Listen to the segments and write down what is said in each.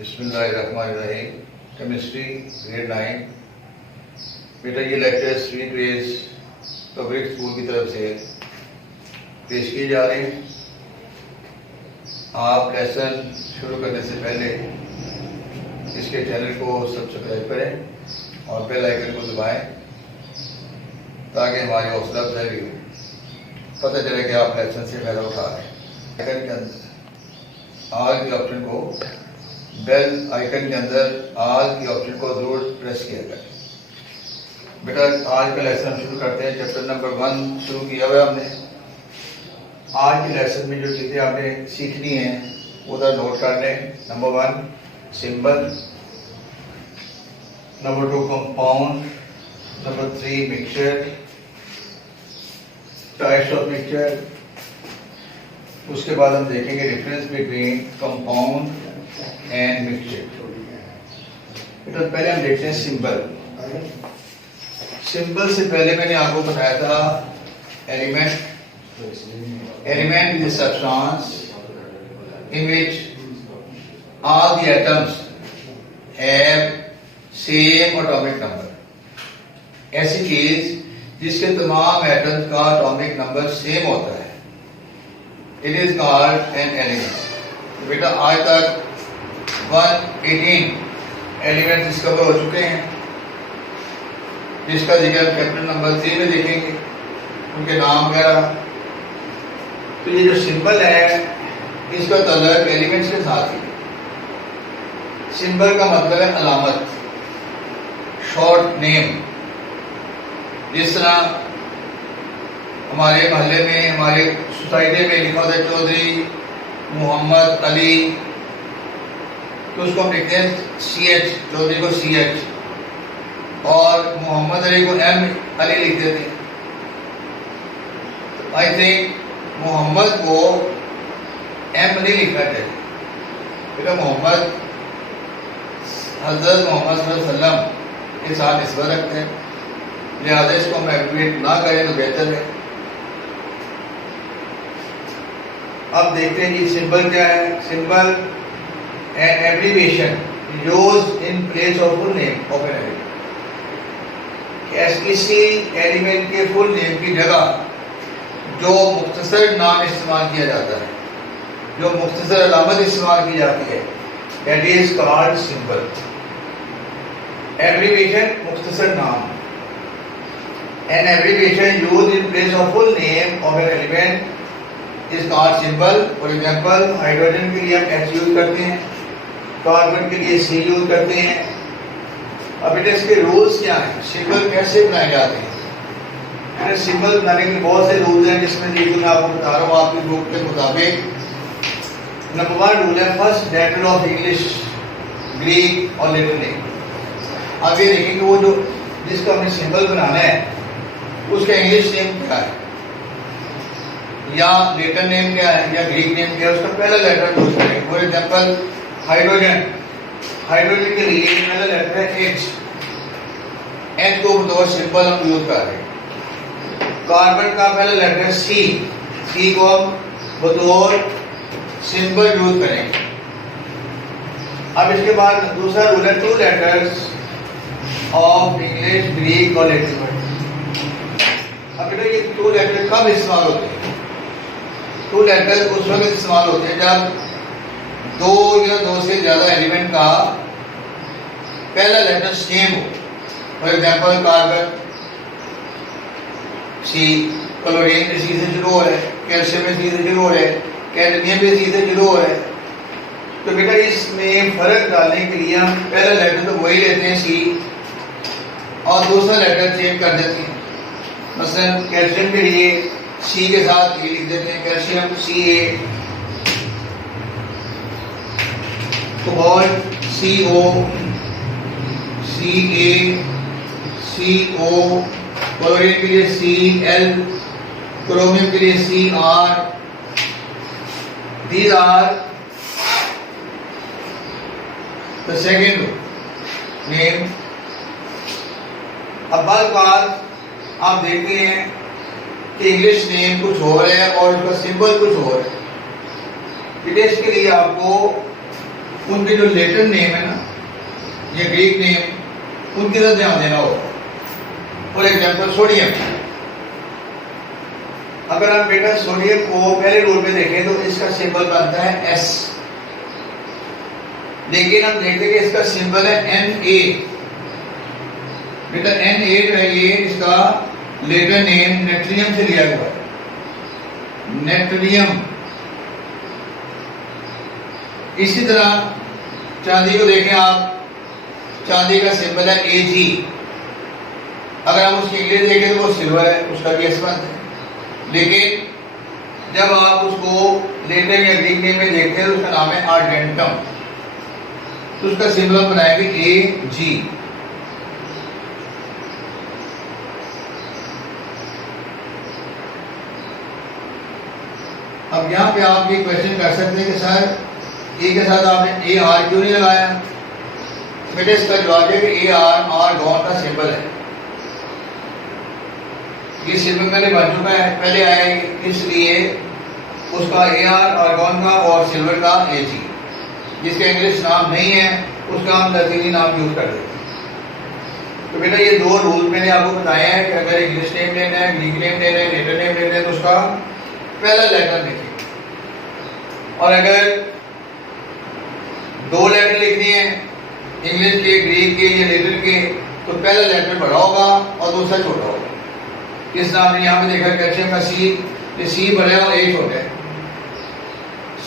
बिस्मिल्लाहिर्रहमानिर्रहीम। Chemistry grade 9। बेटा ये lecture sweet ways public school की तरफ से पेश किए जा रहे हैं। आप लेसन शुरू करने से पहले इसके चैनल को सब्सक्राइब करें और बेल आइकन को दबाएं ताकि हमारी हौसला अफजाई हो, पता चले कि आप लेसन से फायदा उठा रहे हैं। आइकन के अंदर ऑल के ऑप्शन को बेल आइकन के अंदर ऑल की ऑप्शन को जरूर प्रेस किया जाए। बेटा आज का लेसन शुरू करते हैं। चैप्टर नंबर 1 शुरू किया हुआ हमने। आज के लेसन में जो चीज़ें आपने सीखनी है वो उधर नोट कर लें। Number 1 symbol, number 2 compound, number 3 mixture, types of mixture. उसके बाद हम देखेंगे difference between compound and mixture. तो पहले हम देखते हैं सिंबल। सिंबल से पहले मैंने आपको बताया था element. Element is a substance in which all the atoms have same atomic number. ऐसी चीज जिसके तमाम एटम्स का एटॉमिक नंबर सेम होता है, it is called an element. बेटा आज तक 118 एलिमेंट डिस्कवर हो चुके हैं, जिसका जिक्र चैप्टर नंबर 3 में देखेंगे, उनके नाम वगैरह। तो ये जो सिंबल है इसका ताल्लुक एलिमेंट्स के साथ ही। सिंबल का मतलब है अलामत, शॉर्ट नेम। जिस तरह हमारे मोहल्ले में, हमारे सोसाइटी में लिखा होता है चौधरी मोहम्मद अली, तो उसको हम लिखते हैं CH, चौधरी को CH, और मोहम्मद अली को M अली लिख देते हैं। आई थिंक मोहम्मद को M अली लिखना चाहिए। बेटा मोहम्मद हजरत मोहम्मद सल्लल्लाहु अलैहि वसल्लम के साथ निस्बत रखते हैं, लिहाजा इसको हम एब्रिविएट ना करें तो बेहतर है। अब देखते हैं कि सिंबल क्या है। Symbol an abbreviation used in place of full name of an element. किसी एलिमेंट के फुल नेम की जगह जो मुख्तसर नाम इस्तेमाल किया जाता है, जो मुख्तसर अलामत इस्तेमाल की जाती है, that is called symbol. Abbreviation मुख्तसर नाम। An abbreviation used in place of full name of an element is called symbol. For example hydrogen के लिए हम H यूज करते हैं, कार्बन के लिए C यूज करते हैं। अब बेटे इसके रूल्स क्या हैं, सिंबल कैसे बनाए जाते हैं। सिंबल बनाने के बहुत से रूल्स हैं, जिसमें देखिए मैं आपको बता रहा हूँ आपकी बुक के मुताबिक। नंबर 1 रूल है first letter of English, Greek और लैटिन नेम। अब ये देखेंगे वो जो जिसका हमें सिंबल बनाना है उसका इंग्लिश नेम क्या है, या लैटिन नेम क्या है, या ग्रीक नेम क्या है, उसका पहला लेटर यूज करें। फॉर एग्जांपल हाइड्रोजन, हाइड्रोजन के लिए पहला लेटर है H। H को बतौर सिंबल हम यूज कर रहे हैं। कार्बन का पहला लेटर है C, C को हम बतौर सिंबल यूज करेंगे। अब इसके बाद दूसरा रूल है 2 लेटर्स ऑफ इंग्लिश, ग्रीक और लैटिन। अब बेटा ये 2 लेटर कब इस्तेमाल होते हैं। 2 लेटर उस वक्त इस्तेमाल होते हैं जब 2 या 2 से ज्यादा एलिमेंट का पहला लेटर सेम हो। For example carbon C, chlorine भी C से शुरू हो रहा है, कैल्शियम में C से शुरू हो रहा है, कैडमियम भी C से शुरू हो रहा है। तो बेटा इसमें फर्क डालने के लिए हम पहला लेटर तो वही लेते हैं C, और दूसरा लेटर चेंज कर देते हैं। मसलन कैल्शियम के लिए C के साथ ये लिख देते हैं calcium Ca, cobalt CO, Ca, CO, chlorine के लिए Cl, क्रोमियम के लिए Cr। These are the second name। अब बात आप देखते हैं कि इंग्लिश नेम कुछ हो रहा है और उसका सिंबल कुछ हो रहा है। विदेश के लिए आपको उनके जो लेटर नेम है ना, ये ग्रीक नेम, उनकी तरफ ध्यान देना होगा। फॉर एग्जाम्पल सोडियम, अगर आप बेटा सोडियम को पहले रूल में देखें तो इसका सिंबल बनता है एस, लेकिन हम देखते हैं कि इसका सिंबल है Na। बेटा Na जो है ये इसका लेटर नेम नेट्रियम से लिया हुआ है, नेट्रियम। इसी तरह चांदी को देखें आप, चांदी का सिंबल है Ag। अगर हम उसकी इंग्लिश देखें तो वो सिल्वर है, उसका भी एस बनता है। लेकिन जब आप उसको लेटर या ग्रीक नेम में देखते हैं तो उसका नाम है आर्जेंटम, तो उसका सिंबल बनाएंगे Ag। अब यहाँ पे आप ये क्वेश्चन कर सकते हैं कि सर ए के साथ आपने AR क्यों नहीं लगाया? बेटे इसका जवाब है कि AR आर्गॉन का सिंबल है। ये सिंबल मैंने बन चुका है, पहले आया इसलिए उसका AR आर्गॉन का और सिल्वर का Ag। जिसका इंग्लिश नाम नहीं है उसका हम लतीनी नाम यूज कर देते हैं। तो बेटा ये दो रूल मैंने आपको बताया है कि अगर इंग्लिश नेम लेना है, ग्रीक नेम लेना है, लेटर नेम लेना है तो उसका पहला लेटर लिखिए, और अगर दो लेटर लिखनी है इंग्लिश के, ग्रीक के या लेटर के, तो पहला लेटर बड़ा होगा और दूसरा छोटा होगा। किस नाम ने यहाँ पे देखा कैल्शियम का सी बड़ा है और ए छोटा है,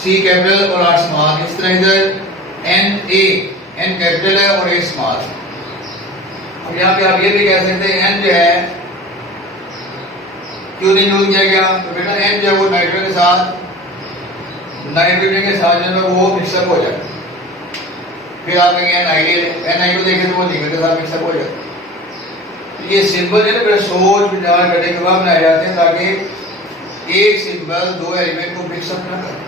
सी कैपिटल और आर स्मॉल। इस तरह इधर एन कैपिटल है और ए स्मॉल। अब यहाँ पे आप ये भी कह सकते हैं एन जो है क्यों नहीं यूज किया गया? तो बेटा एन जो है वो नाइट्रोजन के साथ जो है वो मिक्सअप हो जाता है। फिर आप कहेंगे एन को देखें तो वो निकल के साथ मिक्सअप हो जाता है। ये सिंबल है ना बेटा सोच विचार करने के बाद बनाए जाते हैं ताकि एक सिंबल दो एलिमेंट को मिक्सअप ना करे।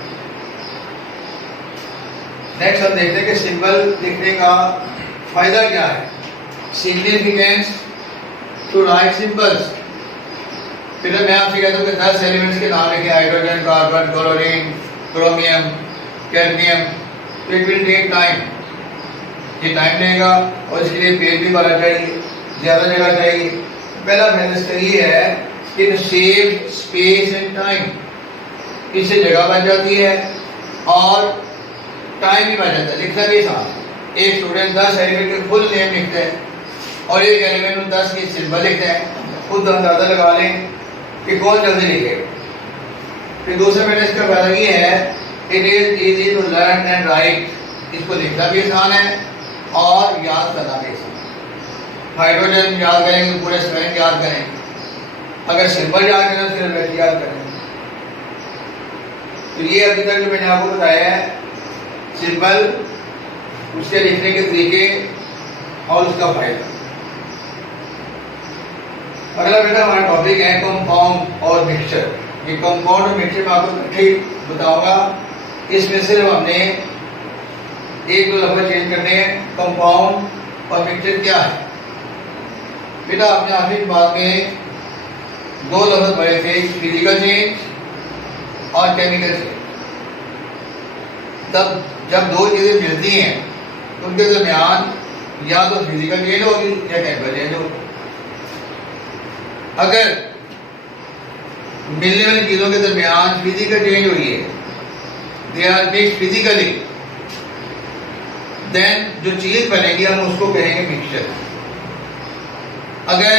नेक्स्ट हम देखते हैं कि सिंबल लिखने का फायदा क्या है। Significance to write symbols. फिर मैं आपसे कहता हूँ कि 10 एलिमेंट्स के नाम लिखे, hydrogen, carbon, chlorine, chromium, cadmium. तो इट विल टेक टाइम, ये टाइम लेगा और इसके लिए पेज भी भरा चाहिए, ज्यादा जगह चाहिए। पहला बेनिफिट ये है कि सेव स्पेस एंड टाइम, इससे जगह बच जाती है और टाइम भी बच जाता है, लिखना भी आसान। एक स्टूडेंट 10 एलिमेंट के फुल नेम लिखते हैं और एक एलिमेंट में 10 के सिंबल लिखते हैं, खुद अंदाजा लगा लें कि कौन जल्दी लिखेगा। फिर दूसरा मैंने इसका फायदा ये है, it is easy to learn and write, इसको लिखना भी आसान है और याद करना भी आसान। हाइड्रोजन याद करेंगे पूरे स्पेलिंग याद करेंगे, अगर सिंबल याद करें तो फिर याद करेंगे। तो ये अभी तक जो मैंने आपको बताया है सिंबल, उसके लिखने के तरीके और उसका फायदा। अगला बेटा हमारा टॉपिक है कंपाउंड और मिक्सचर। ये कंपाउंड और मिक्सचर मैं आपको ठीक बताऊंगा। इसमें सिर्फ हमने एक दो लफ्ज चेंज करने हैं। कंपाउंड और मिक्सचर क्या है बेटा? आपने आखिरी बात में दो लफ्ज पढ़े थे, फिजिकल चेंज और केमिकल चेंज। तब जब दो चीजें मिलती हैं उनके दरमियान या तो फिजिकल चेंज होगी या केमिकल चेंज होगी। अगर मिलने वाली चीजों के दरमियान फिजिकल चेंज हुई है, they are mixed physically, then जो चीज बनेगी हम उसको कहेंगे मिक्सचर। अगर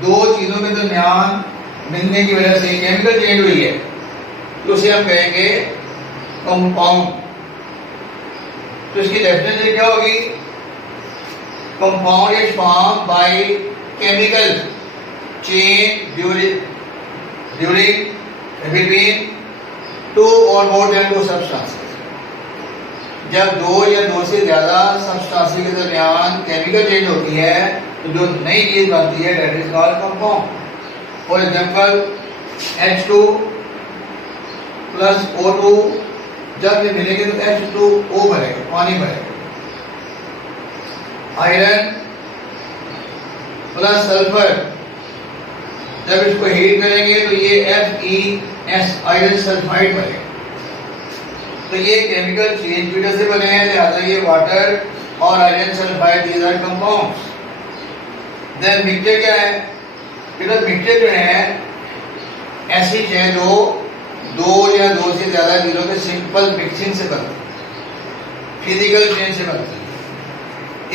दो चीजों के दरमियान मिलने की वजह से केमिकल चेंज हुई है तो उसे हम कहेंगे कंपाउंड। तो इसकी डेफिनेशन क्या होगी? Compound is formed by chemical change during between two और मोर देन टू सब्सटेंसेस। जब दो या दो से ज्यादा सब्सटेंसेस के दरमियान केमिकल चेंज होती है तो जो नई चीज बनती है that is called compound. For example H2 plus O2 जब ये मिलेंगे तो H2O बनेगा, पानी बनेगा। आयरन प्लस सल्फर जब इसको हीट करेंगे तो ये FeS आयरन सल्फाइड बनेगा। तो तो ये केमिकल चेंज की वजह से बने हैं, लिहाजा ये वाटर और iron sulphide these are compounds. Then mixture क्या है? बेटा मिक्सचर जो है ऐसी चीज है जो दो या दो से ज्यादा चीजों के सिंपल मिक्सिंग से बनती है, फिजिकल चेंज से बनती है,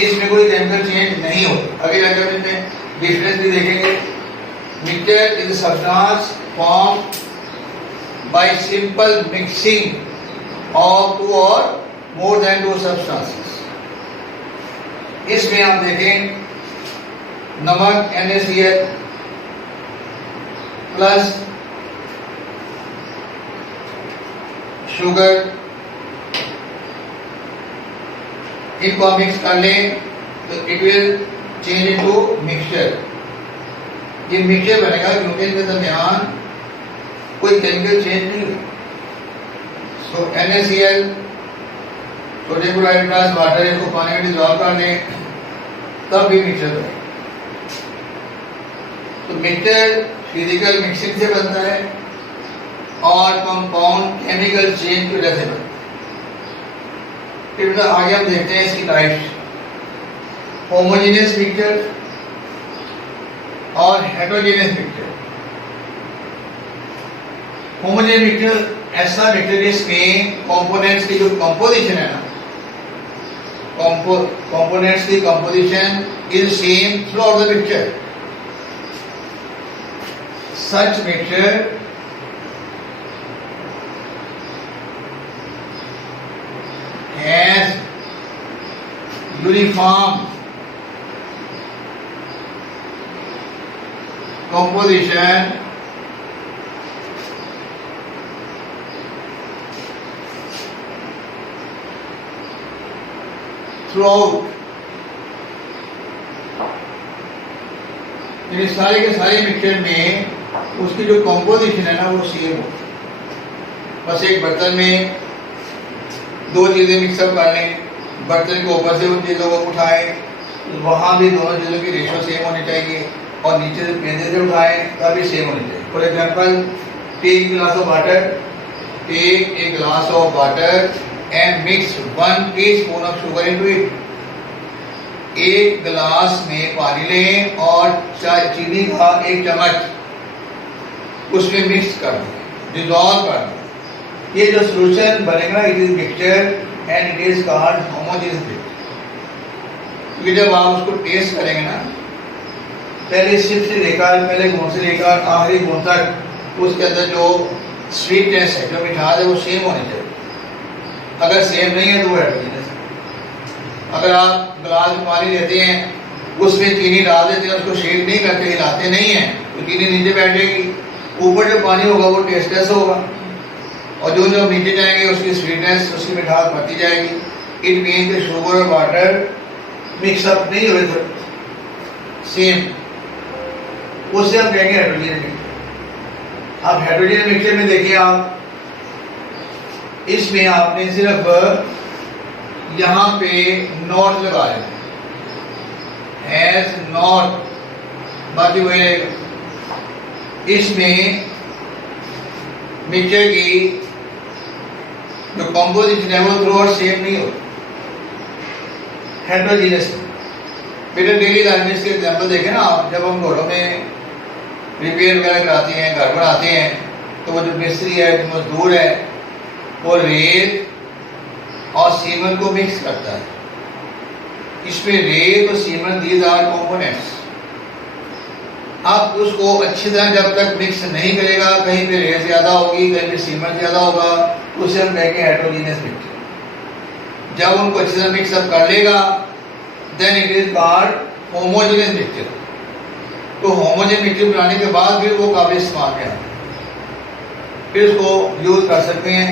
इसमें कोई केमिकल चेंज नहीं होता। आगे जाकर इसमें डिफरेंस भी देखेंगे। Mixture is substance form by simple mixing of two और मोर देन टू सब्सटेंसेस। इसमें आप देखें नमक NaCl प्लस शुगर, इनको आप मिक्स कर लें तो it will change into mixture. ये मिक्सचर बनेगा क्योंकि इनके दरमियान कोई केमिकल चेंज नहीं हुई। सो NaCl sodium chloride plus water, इसको पानी में डिसॉल्व कर लें तब भी मिक्सचर बनेगा। तो मिक्सचर फिजिकल मिक्सिंग से बनता है और कंपाउंड केमिकल चेंज की वजह से बनता है। फिर आगे हम देखते हैं इसकी टाइप्स। होमोजेनियस मिक्सचर और हेटेरोजेनियस मिक्सचर। होमोजेनियस मिक्सचर ऐसा मिक्सचर जिसमें कंपोनेंट्स की जो कंपोजिशन है ना, कंपोनेंट्स की composition is same through out the mixture. Such mixture has uniform composition throughout। ये सारे के सारे मिक्सचर में उसकी जो कंपोजिशन है ना वो सेम हो। बस एक बर्तन में दो चीजें मिक्सअप कर लें, बर्तन के ऊपर से उन चीजों को उठाएं, वहां भी दोनों चीजों की रेशो सेम होनी चाहिए, और नीचे से पेंजे से उठाएं तभी सेम होनी चाहिए। For example take glass of water, take a glass of water and mix 1 teaspoon of sugar into it. एक गिलास में पानी लें और चीनी का 1 चम्मच उसमें मिक्स कर दें, डिसॉल्व कर दें। ये जो सॉल्यूशन बनेगा it is mixture and it is called homogeneous mixture. क्योंकि जब आप उसको टेस्ट करेंगे ना, पहले सिप से लेकर, पहले घूंट से लेकर आखिरी घूंट तक उसके अंदर जो स्वीटनेस है, जो मिठास है वो सेम होनी चाहिए। अगर सेम नहीं है तो वो हेटेरोजेनियस है। अगर आप गिलास में पानी लेते हैं, उसमें चीनी डाल देते हैं, उसको शेक नहीं करते, हिलाते नहीं हैं, तो चीनी नीचे बैठ जाएगी, ऊपर जो पानी होगा वो टेस्टलेस होगा, और जो जो नीचे जाएंगे उसकी स्वीटनेस, उसकी मिठास बढ़ती जाएगी। इट मीन कि शुगर और वाटर मिक्सअप नहीं हुए थे सेम, उससे हम कहेंगे हेटेरोजेनियस मिक्सचर। अब हेटेरोजेनियस मिक्सचर में देखिए आप, इसमें आपने सिर्फ यहाँ पे नॉट लगाया हैज नॉट, बाकी वही रहेगा। इसमें मिक्सचर की जो कंपोजिशन है वो थ्रू आउट सेम नहीं होती, हेटेरोजेनियस। बेटा डेली लाइफ में इसके एग्जाम्पल देखें ना आप, जब हम घरों में रिपेयर वगैरह कराते हैं, घर बनाते हैं, तो वो जो मिस्त्री है, जो मजदूर है, वो रेत और सीमेंट को मिक्स करता है। इसमें रेत और सीमेंट दीज आर कंपोनेंट्स। आप उसको अच्छी तरह जब तक मिक्स नहीं करेगा, कहीं पे रेत ज्यादा होगी, कहीं पे सीमेंट ज्यादा होगा, उसे हम कहेंगे हेटेरोजेनियस मिक्सचर। जब उनको अच्छी तरह मिक्सअप कर लेगा, then it is called homogeneous mixture. तो होमोजेनियस मिक्सचर बनाने के बाद फिर वो काबिल इस्तेमाल में आता है, फिर उसको यूज कर सकते हैं।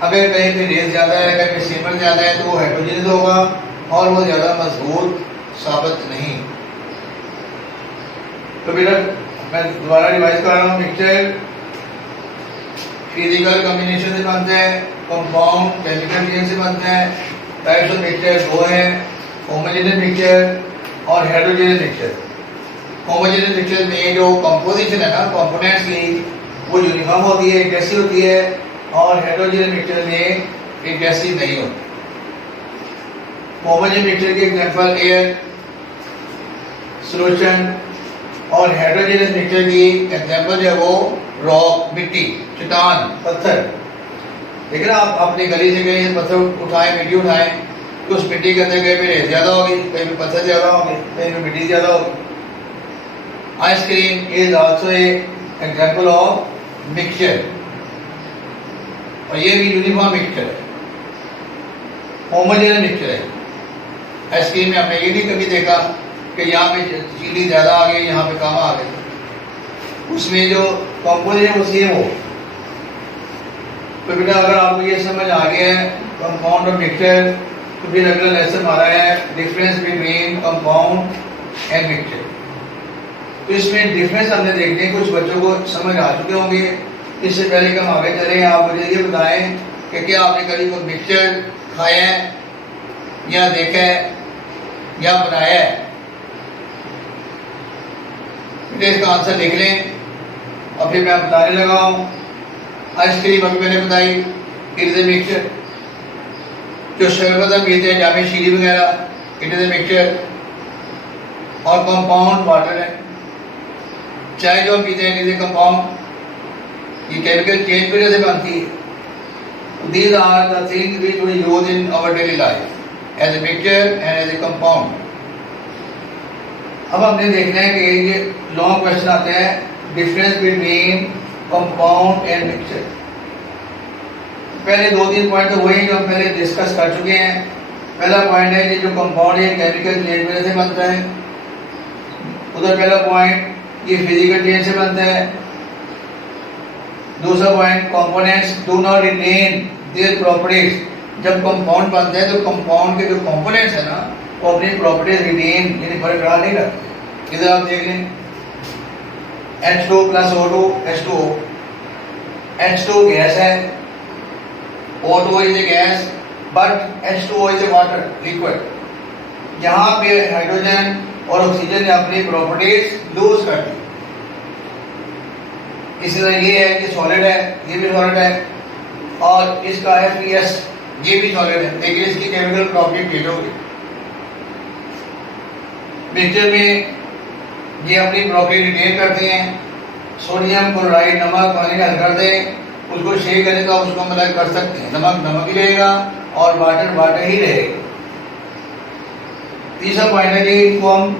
अगर कहीं पे रेत ज्यादा है, कहीं पे सीमेंट ज्यादा है, तो वो हेटेरोजेनियस होगा और वो ज्यादा मजबूत साबित नहीं। तो बेटा मैं दोबारा रिवाइज कर रहा हूँ। मिक्सचर फिजिकल कॉम्बिनेशन से बनता है, कंपाउंड केमिकल चेंज से बनता है। टाइप्स ऑफ मिक्सचर दो है, होमोजेनियस मिक्सचर और हेटेरोजेनियस मिक्सचर। होमोजेनियस मिक्सचर में जो कंपोजिशन है ना कंपोनेंट्स की, वो यूनिफॉर्म होती है, कैसी होती है, और हेटेरोजेनियस मिक्सचर में ये गैसीय नहीं होते। होमोजेनियस मिक्सचर के एग्जांपल एयर, सॉल्यूशन, और हेटेरोजेनियस मिक्सचर की एग्जांपल जो है वो रॉक, मिट्टी, चट्टान, पत्थर। लेकिन आप अपनी गली से गए पत्थर उठाएं, मिट्टी उठाएं, तो उस मिट्टी के अंदर कहीं पे रेत ज्यादा होगी, कहीं पे पत्थर ज्यादा होंगे, कहीं पे मिट्टी ज्यादा होगी। Ice cream is also a example of mixture, और ये भी यूनिफॉर्म मिक्सचर है, होमोजेनियस मिक्सचर है। आइसक्रीम में हमने ये नहीं कभी देखा कि यहाँ पे चीनी ज्यादा आ गई, यहाँ पे कम आ गई, उसमें जो कंपोनेंट है वो सेम हो। तो बेटा अगर आपको ये समझ आ गया है कंपाउंड और मिक्सचर, तो फिर अगला लेसन हमारा है difference between compound and mixture. तो इसमें डिफरेंस हमने देखने, कुछ बच्चों को समझ आ चुके होंगे। इससे पहले कि हम आगे चलें, आप मुझे ये बताएं कि क्या आपने कभी कोई मिक्सचर खाया है या देखा है या बनाया है? इसका आंसर लिख लें और फिर मैं बताने लगा हूँ। आइसक्रीम अभी मैंने बताई, इट इज ए मिक्सचर। जो शरबत हम पीते हैं, जामे शीरी वगैरह, इट इज ए मिक्सचर। और कंपाउंड वाटर है, चाय जो हम पीते हैं, इट इज ए कंपाउंड। ये केमिकल चेंज की वजह से बनती है। These are the things which we use in our daily life as a mixture and as a compound. अब हमने देखना है कि ये लॉन्ग क्वेश्चन आते हैं, difference between compound and mixture. पहले 2-3 पॉइंट तो वही जो हम पहले डिस्कस कर चुके हैं। पहला पॉइंट है कि जो कंपाउंड है केमिकल चेंज वजह से बनता है। उधर पहला पॉइंट ये फिजिकल चेंज से बनता है। दूसरा point components do not retain their properties. जब कंपाउंड बनता है तो कंपाउंड के जो कंपोनेंट्स है ना, वो अपनी प्रॉपर्टीज रिटेन यानी बरकरार नहीं रखते। इधर आप देख लें, H2 plus O2 H2O। H2 gas है, O2 is a gas, but H2O is a water liquid। यहाँ पे हाइड्रोजन और ऑक्सीजन ने अपनी प्रॉपर्टीज लूज कर दी। इसी तरह ये है कि सॉलिड है, ये भी सॉलिड है, और इसका है PS, ये भी सॉलिड है, लेकिन इसकी केमिकल प्रॉपर्टी चेंज होगी। मिक्सचर में ये अपनी प्रॉपर्टी रिटेन करते हैं। सोडियम क्लोराइड, नमक पानी में हल कर दें, उसको शेक करें तो आप उसको मिला कर सकते हैं। नमक नमक ही रहेगा और वाटर वाटर ही रहेगा। तीसरा पॉइंट है कि इनको हम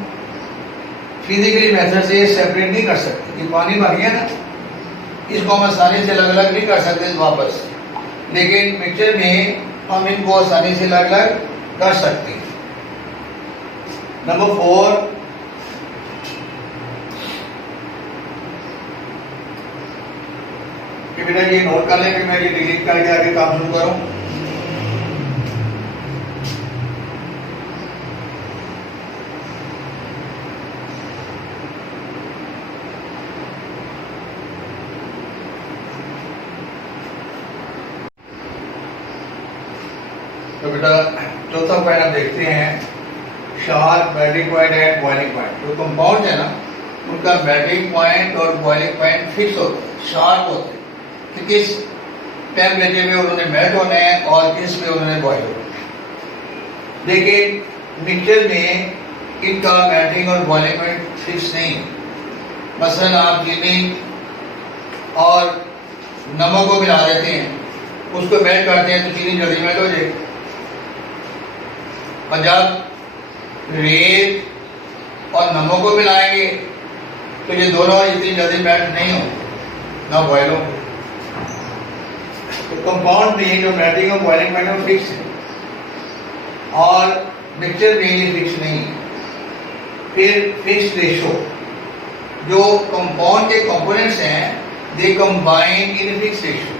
फिजिकली मेथड से सेपरेट नहीं कर सकते। ये पानी बन गया ना, इसको हम आसानी से अलग अलग नहीं कर सकते वापस, लेकिन मिक्सचर में हम इनको आसानी से अलग अलग कर सकते हैं। नंबर 4, कि बेटा ये नोट कर लें कि मैं ये डिलीट करके आगे काम शुरू करूं। तो बेटा चौथा पॉइंट हम देखते हैं, sharp melting point and boiling point. जो कंपाउंड है ना, उनका मेल्टिंग पॉइंट और बॉइलिंग पॉइंट फिक्स होते हैं, शार्प होते हैं कि किस टेम्परेचर में उन्होंने मेल्ट होना है और किस में उन्होंने बॉयल होना है। लेकिन मिक्सचर में इनका मेल्टिंग और बॉइलिंग पॉइंट फिक्स नहीं। मसलन आप चीनी और नमक को मिला देते हैं, उसको मेल्ट करते हैं तो चीनी जल्दी मेल्ट हो जाएगी, और जब रेत और नमक को मिलाएंगे तो ये दोनों इतनी जल्दी मेल्ट नहीं हो ना बॉयल हो। तो कंपाउंड में जो मेल्टिंग और बॉइलिंग पॉइंट फिक्स है, और मिक्सचर में ये फिक्स नहीं है। फिर फिक्स रेशो, जो कंपाउंड के कंपोनेंट्स हैं they combine in fix ratio.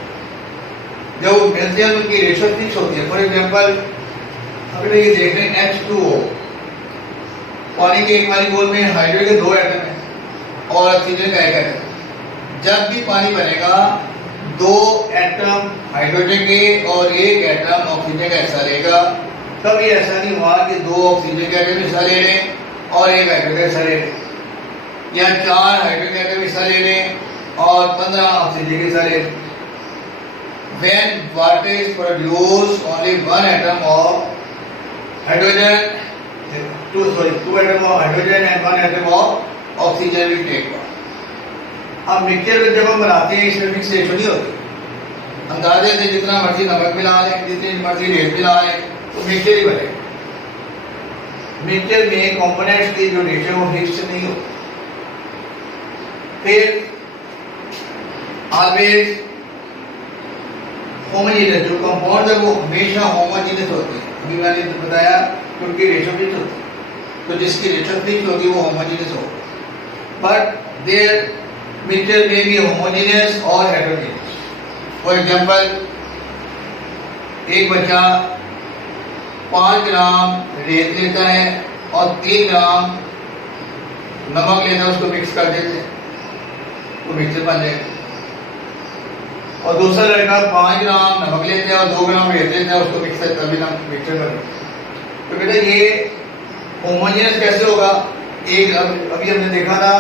जब वो मिलते हैं तो उनकी रेशो फिक्स होती है। फॉर एग्जांपल अगर ये देख रहे हैं H2O, पानी के एक मॉलिक्यूल में हाइड्रोजन के 2 एटम हैं और ऑक्सीजन का 1 एटम। जब भी पानी बनेगा 2 एटम हाइड्रोजन के और 1 एटम ऑक्सीजन का हिस्सा लेगा। कभी ऐसा नहीं हुआ कि 2 ऑक्सीजन के एटम हिस्सा ले लें और 1 हाइड्रोजन का हिस्सा ले लें, या 4 हाइड्रोजन के एटम हिस्सा ले लें और 15 ऑक्सीजन के हिस्सा ले लें। when water is produced, only one atom of hydrogen, two atom of hydrogen and one atom of oxygen will take part. अब मिक्सचर जब हम बनाते हैं इसमें मिक्स रेशो नहीं होती, अंदाजे से जितना मर्जी नमक मिला लें, जितनी मर्जी रेत मिला लें, तो मिक्सचर ही बनेगा। मिक्सचर में कंपोनेंट्स की जो रेशो वो फिक्स नहीं होती। फिर ऑलवेज होमोजेनियस, जो कंपाउंड है वो हमेशा होमोजेनियस होते हैं। अभी मैंने तो बताया कि उनकी रेशो फिक्स होती है, तो जिसकी रेशो फिक्स होगी वो होमोजेनियस होगा। बट देयर मिक्सचर में भी होमोजेनियस और हेटेरोजेनियस। फॉर एग्जांपल, एक बच्चा 5 ग्राम रेत लेता है और 3 ग्राम नमक लेता है, उसको मिक्स कर देते हैं, वो मिक्सचर बन जाएगा। और दूसरा लड़का 5 ग्राम नमक लेते हैं और 2 ग्राम रेत लेता है, उसको मिक्स करके तभी मिक्सचर बन जाएगा। तो बेटा ये होमोजेनियस कैसे होगा? एक अभी हमने देखा था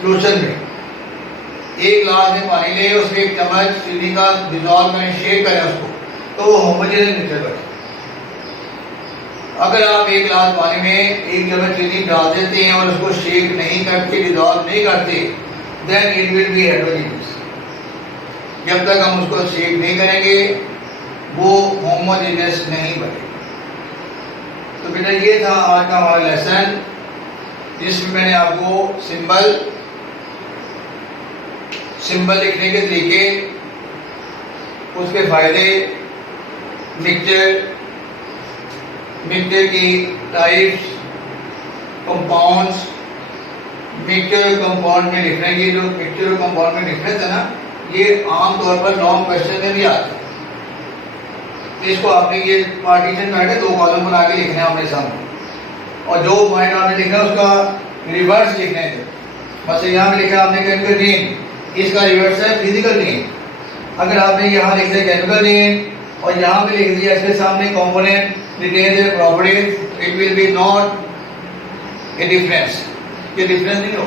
सोल्यूशन में, एक गिलास में पानी ले, उसमें 1 चम्मच चीनी का डिजॉल्व करें, शेक करें उसको, तो वो होमोजेनियस मिक्सचर बनेगा। अगर आप 1 गिलास पानी में 1 चम्मच चीनी डाल देते हैं और उसको शेक नहीं करते, डिजॉल्व नहीं करते, then it will be heterogeneous. जब तक हम उसको शेक नहीं करेंगे वो होमोजेनियस नहीं बनेगा। तो बेटा ये था आज का हमारा लेसन, जिसमें मैंने आपको सिंबल लिखने के तरीके, उसके फायदे, मिक्सचर की टाइप्स, कंपाउंड्स, मिक्सचर कंपाउंड में लिखने की जो मिक्सचर और कंपाउंड में डिफरेंस है ना, ये आमतौर पर लॉन्ग क्वेश्चन में भी आता है। तो इसको आपने ये पार्टीशन करके 2 कॉलम बना के लिखना है अपने सामने, और जो पॉइंट आपने लिखा है उसका रिवर्स लिखना है। बस यहाँ पे लिखा आपने केमिकल रेन, इसका रिवर्स है फिजिकल रेन। अगर आपने यहाँ लिख दिया केमिकल रेन और यहाँ पे लिख दिया इसके सामने component retain their properties, it will be not a difference, ये डिफरेंस नहीं हो।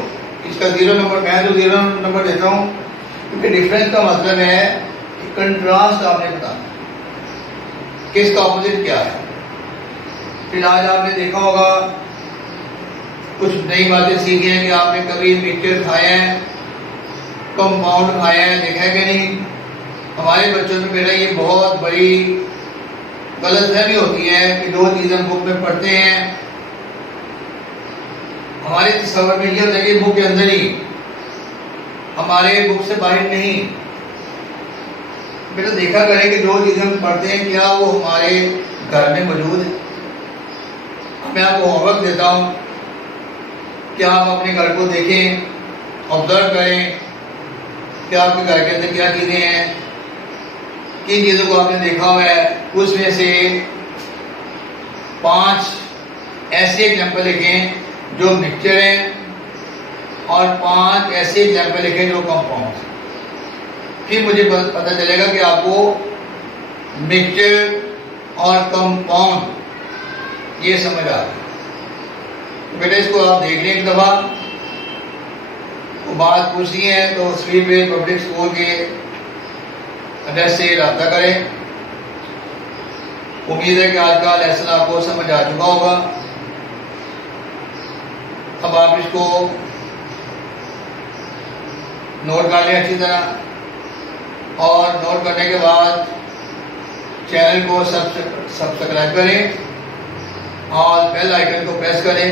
इसका 0 नंबर, मैं तो 0 नंबर देता हूँ, क्योंकि डिफरेंस का मतलब है कि कंट्रास्ट आपने बताना, किसका ऑपोजिट क्या है। फिर आज आपने देखा होगा कुछ नई बातें सीखी हैं कि आपने कभी मिक्सचर खाया है, कंपाउंड खाया है, देखा है कि नहीं। हमारे बच्चों में मेरा ये बहुत बड़ी गलतफहमी होती है कि 2 चीजें हम बुक में पढ़ते हैं, हमारे तस्वर में ये होता है कि बुक के अंदर ही, हमारे बुक से बाहर नहीं। बेटा देखा करें कि 2 चीजें हम पढ़ते हैं, क्या वो हमारे घर में मौजूद है। मैं आपको होमवर्क देता हूँ कि आप अपने घर को देखें, ऑब्जर्व करें कि आपके घर के अंदर क्या चीज़ें हैं, किन चीज़ों को आपने देखा हुआ है। उसमें से 5 ऐसे एग्जाम्पल लिखें जो मिक्सचर हैं और 5 ऐसे एग्जाम्पल लिखें जो कंपाउंड। फिर मुझे पता चलेगा कि आपको मिक्सचर और कंपाउंड ये समझ आ गई। तो बेटा इसको आप देख लें एक दफ़ा, तो बात पूछनी है तो स्वीटवेल पब्लिक स्कूल के एड्रेस से रब्ता करें। उम्मीद है कि आज का लेसन आपको समझ आ चुका होगा। अब आप इसको नोट कर लें अच्छी तरह, और नोट करने के बाद चैनल को सब्सक्राइब करें और बेल आइकन को प्रेस करें